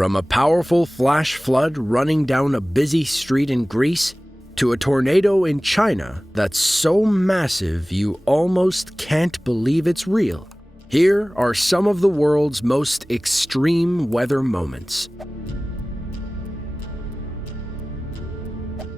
From a powerful flash flood running down a busy street in Greece, to a tornado in China that's so massive you almost can't believe it's real, here are some of the world's most extreme weather moments.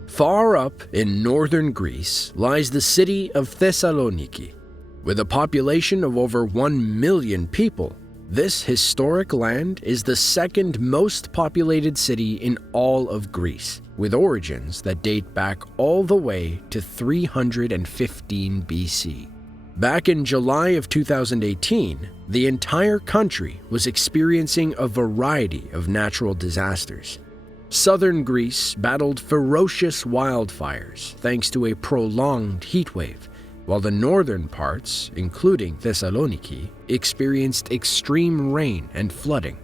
Far up in northern Greece lies the city of Thessaloniki. With a population of over 1 million people, this historic land is the second most populated city in all of Greece, with origins that date back all the way to 315 BC. Back in July of 2018, the entire country was experiencing a variety of natural disasters. Southern Greece battled ferocious wildfires thanks to a prolonged heatwave, while the northern parts, including Thessaloniki, experienced extreme rain and flooding.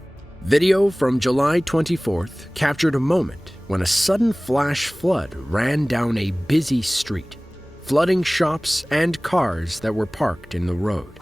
Video from July 24th captured a moment when a sudden flash flood ran down a busy street, flooding shops and cars that were parked in the road.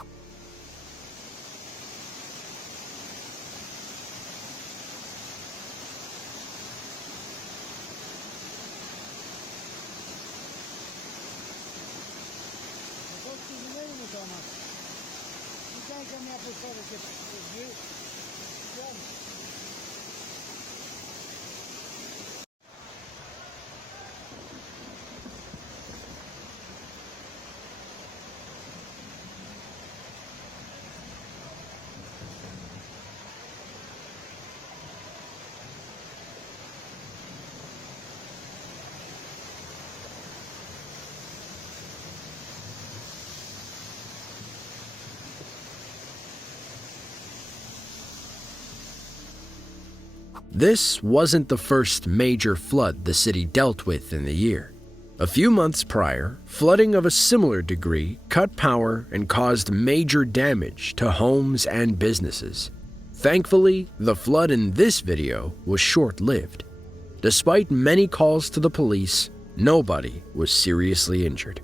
This wasn't the first major flood the city dealt with in the year. A few months prior, flooding of a similar degree cut power and caused major damage to homes and businesses. Thankfully, the flood in this video was short-lived. Despite many calls to the police, nobody was seriously injured.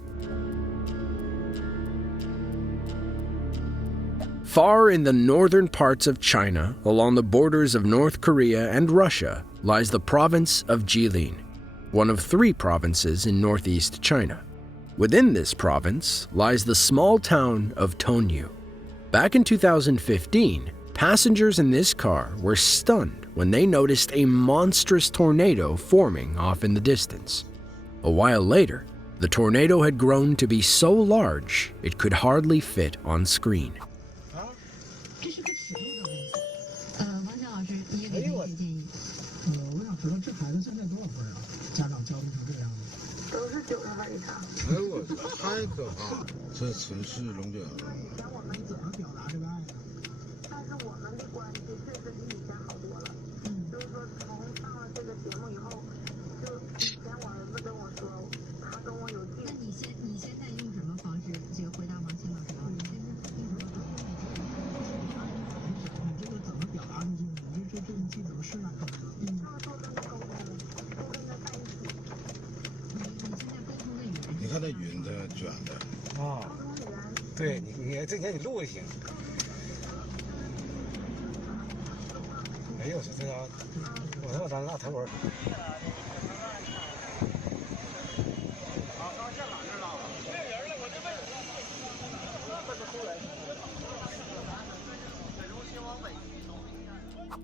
Far in the northern parts of China, along the borders of North Korea and Russia, lies the province of Jilin, one of 3 provinces in northeast China. Within this province lies the small town of Tongyu. Back in 2015, passengers in this car were stunned when they noticed a monstrous tornado forming off in the distance. A while later, the tornado had grown to be so large it could hardly fit on screen.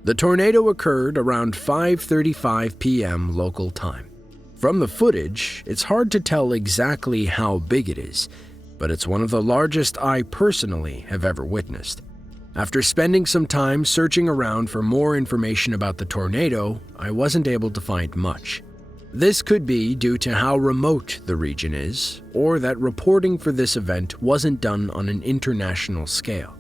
The tornado occurred around 5:35 p.m. local time. From the footage, it's hard to tell exactly how big it is, but it's one of the largest I personally have ever witnessed. After spending some time searching around for more information about the tornado, I wasn't able to find much. This could be due to how remote the region is, or that reporting for this event wasn't done on an international scale.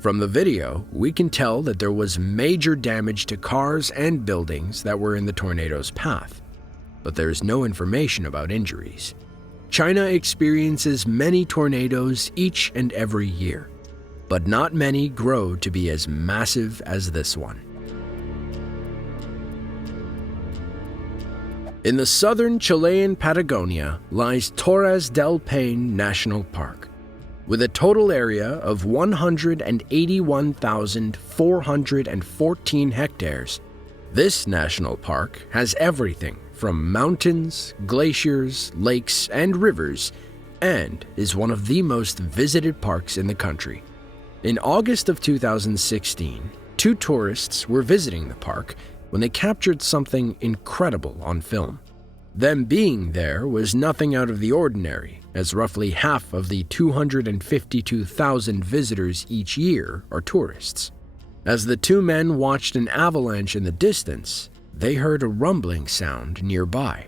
From the video, we can tell that there was major damage to cars and buildings that were in the tornado's path, but there is no information about injuries. China experiences many tornadoes each and every year, but not many grow to be as massive as this one. In the southern Chilean Patagonia lies Torres del Paine National Park. With a total area of 181,414 hectares, This national park has everything from mountains, glaciers, lakes, and rivers, and is one of the most visited parks in the country. In August of 2016, 2 tourists were visiting the park when they captured something incredible on film. Them being there was nothing out of the ordinary, as roughly half of the 252,000 visitors each year are tourists. As the 2 men watched an avalanche in the distance, they heard a rumbling sound nearby.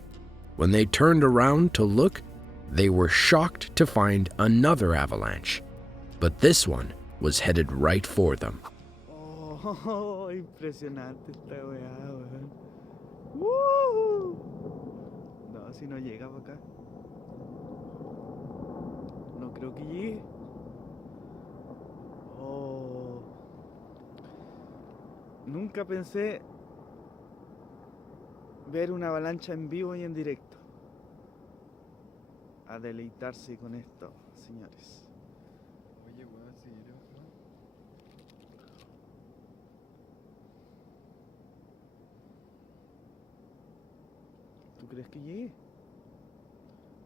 When they turned around to look, they were shocked to find another avalanche, but this one was headed right for them. Oh, impresionante esta weá, weón. ¡Woo! No, si no llega para acá. No creo que llegue. Oh. Nunca pensé ver una avalancha en vivo y en directo. A deleitarse con esto, señores. Oye, voy a seguir, ¿no? ¿Tú crees que llegue?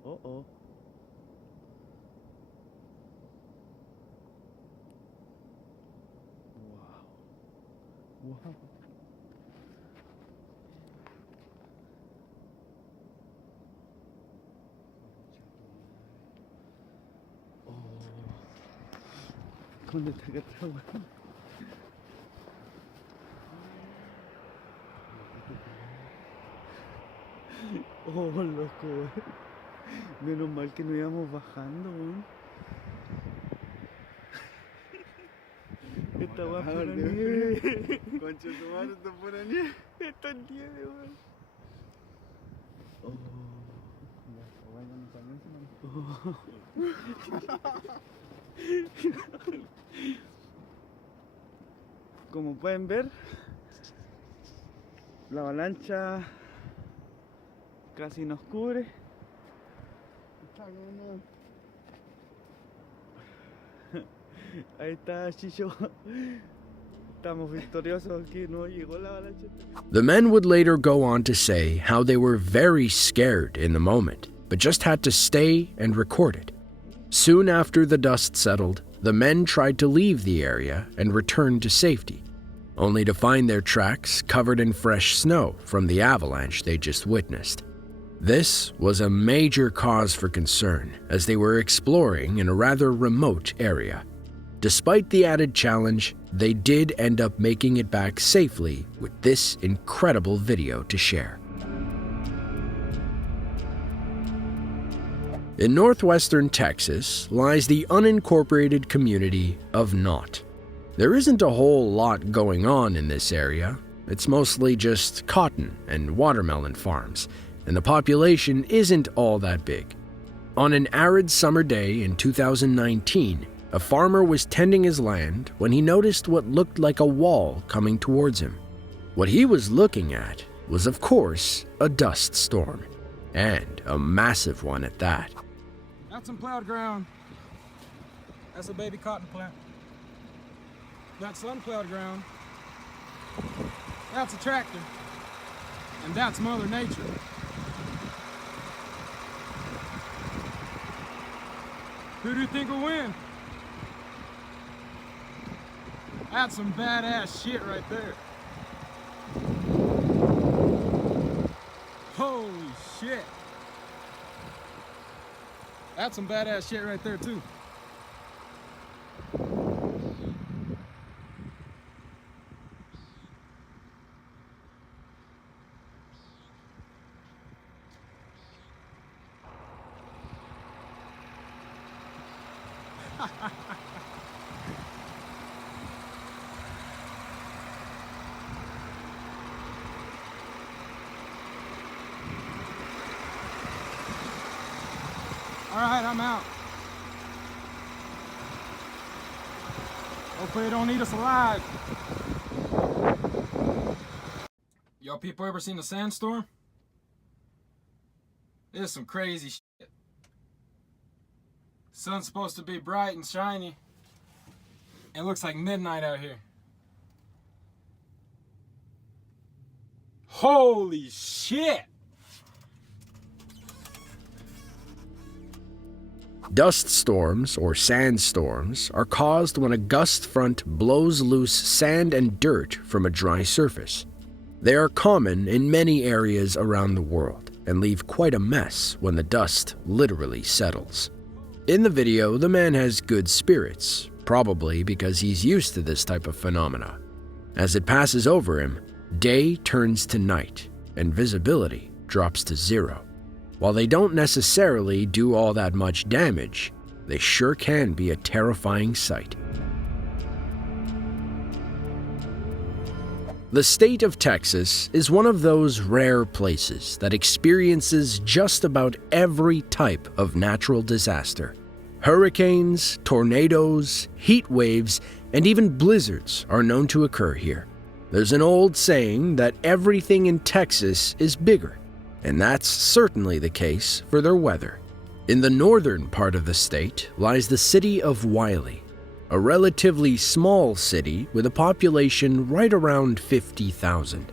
Oh, oh. Wow. Wow. ¿Dónde está acá atrás, weón? Oh, loco, weón. Menos mal que no íbamos bajando, weón. Esta weá es pura nieve. Concha tu madre, esto es pura nieve. Esta es nieve, weón. Oh. Como pueden ver, la avalancha casi nos cubre. Ahí está Chicho. Estamos victoriosos aquí, no llegó la avalancha. The men would later go on to say how they were very scared in the moment, but just had to stay and record it. Soon after the dust settled, the men tried to leave the area and return to safety, only to find their tracks covered in fresh snow from the avalanche they just witnessed. This was a major cause for concern as they were exploring in a rather remote area. Despite the added challenge, they did end up making it back safely with this incredible video to share. In northwestern Texas lies the unincorporated community of Knott. There isn't a whole lot going on in this area. It's mostly just cotton and watermelon farms, and the population isn't all that big. On an arid summer day in 2019, a farmer was tending his land when he noticed what looked like a wall coming towards him. What he was looking at was, of course, a dust storm, and a massive one at that. That's some plowed ground. That's a baby cotton plant. That's unplowed ground. That's a tractor. And that's Mother Nature. Who do you think will win? That's some badass shit right there. Holy shit. That's some badass shit right there too. All right, I'm out. Hopefully they don't eat us alive. Y'all people ever seen a sandstorm? This is some crazy shit. Sun's supposed to be bright and shiny. It looks like midnight out here. Holy shit! Dust storms, or sandstorms, are caused when a gust front blows loose sand and dirt from a dry surface. They are common in many areas around the world and leave quite a mess when the dust literally settles. In the video, the man has good spirits, probably because he's used to this type of phenomena. As it passes over him, day turns to night and visibility drops to zero. While they don't necessarily do all that much damage, they sure can be a terrifying sight. The state of Texas is one of those rare places that experiences just about every type of natural disaster. Hurricanes, tornadoes, heat waves, and even blizzards are known to occur here. There's an old saying that everything in Texas is bigger, and that's certainly the case for their weather. In the northern part of the state lies the city of Wiley, a relatively small city with a population right around 50,000.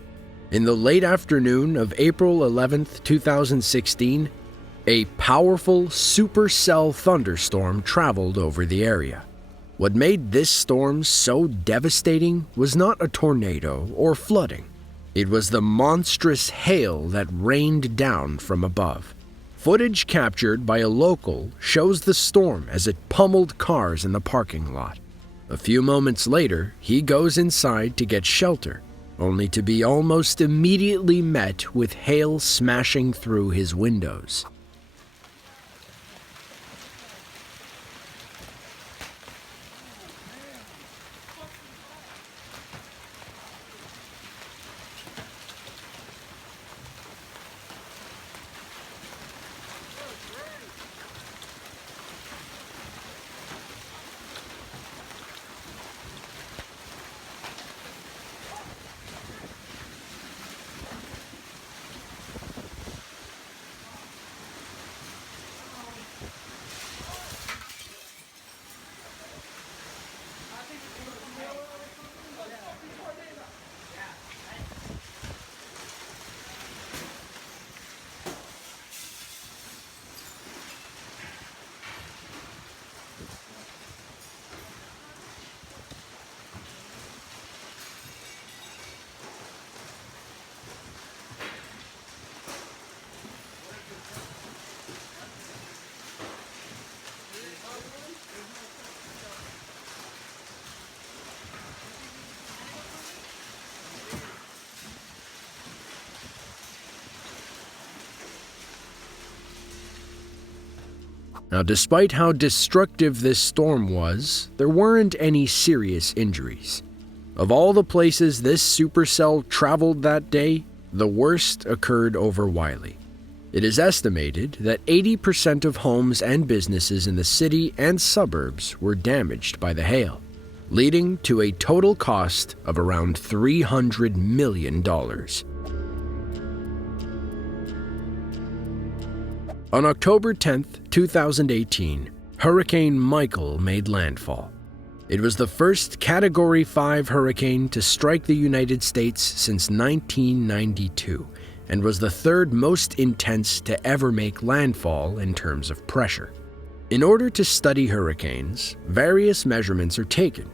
In the late afternoon of April 11, 2016, a powerful supercell thunderstorm traveled over the area. What made this storm so devastating was not a tornado or flooding. It was the monstrous hail that rained down from above. Footage captured by a local shows the storm as it pummeled cars in the parking lot. A few moments later, he goes inside to get shelter, only to be almost immediately met with hail smashing through his windows. Now, despite how destructive this storm was, there weren't any serious injuries. Of all the places this supercell traveled that day, the worst occurred over Wiley. It is estimated that 80% of homes and businesses in the city and suburbs were damaged by the hail, leading to a total cost of around $300 million. On October 10, 2018, Hurricane Michael made landfall. It was the first Category 5 hurricane to strike the United States since 1992 and was the third most intense to ever make landfall in terms of pressure. In order to study hurricanes, various measurements are taken,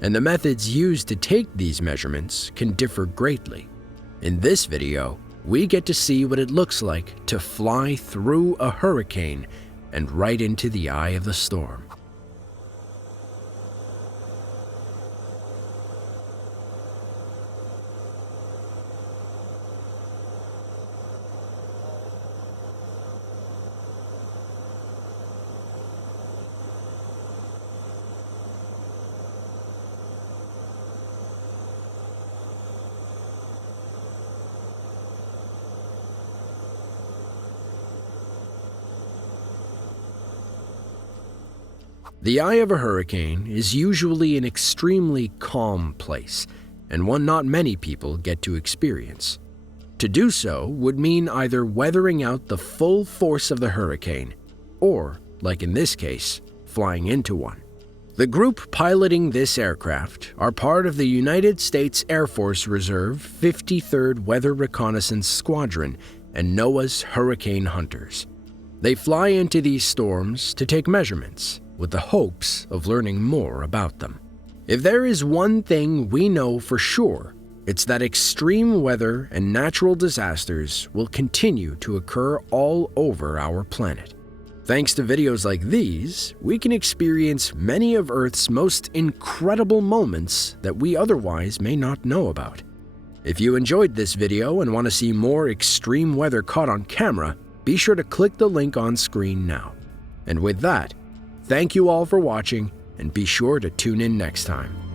and the methods used to take these measurements can differ greatly. In this video, we get to see what it looks like to fly through a hurricane and right into the eye of the storm. The eye of a hurricane is usually an extremely calm place, and one not many people get to experience. To do so would mean either weathering out the full force of the hurricane, or, like in this case, flying into one. The group piloting this aircraft are part of the United States Air Force Reserve 53rd Weather Reconnaissance Squadron and NOAA's Hurricane Hunters. They fly into these storms to take measurements with the hopes of learning more about them. If there is one thing we know for sure, it's that extreme weather and natural disasters will continue to occur all over our planet. Thanks to videos like these, we can experience many of Earth's most incredible moments that we otherwise may not know about. If you enjoyed this video and want to see more extreme weather caught on camera, be sure to click the link on screen now. And with that, thank you all for watching, and be sure to tune in next time.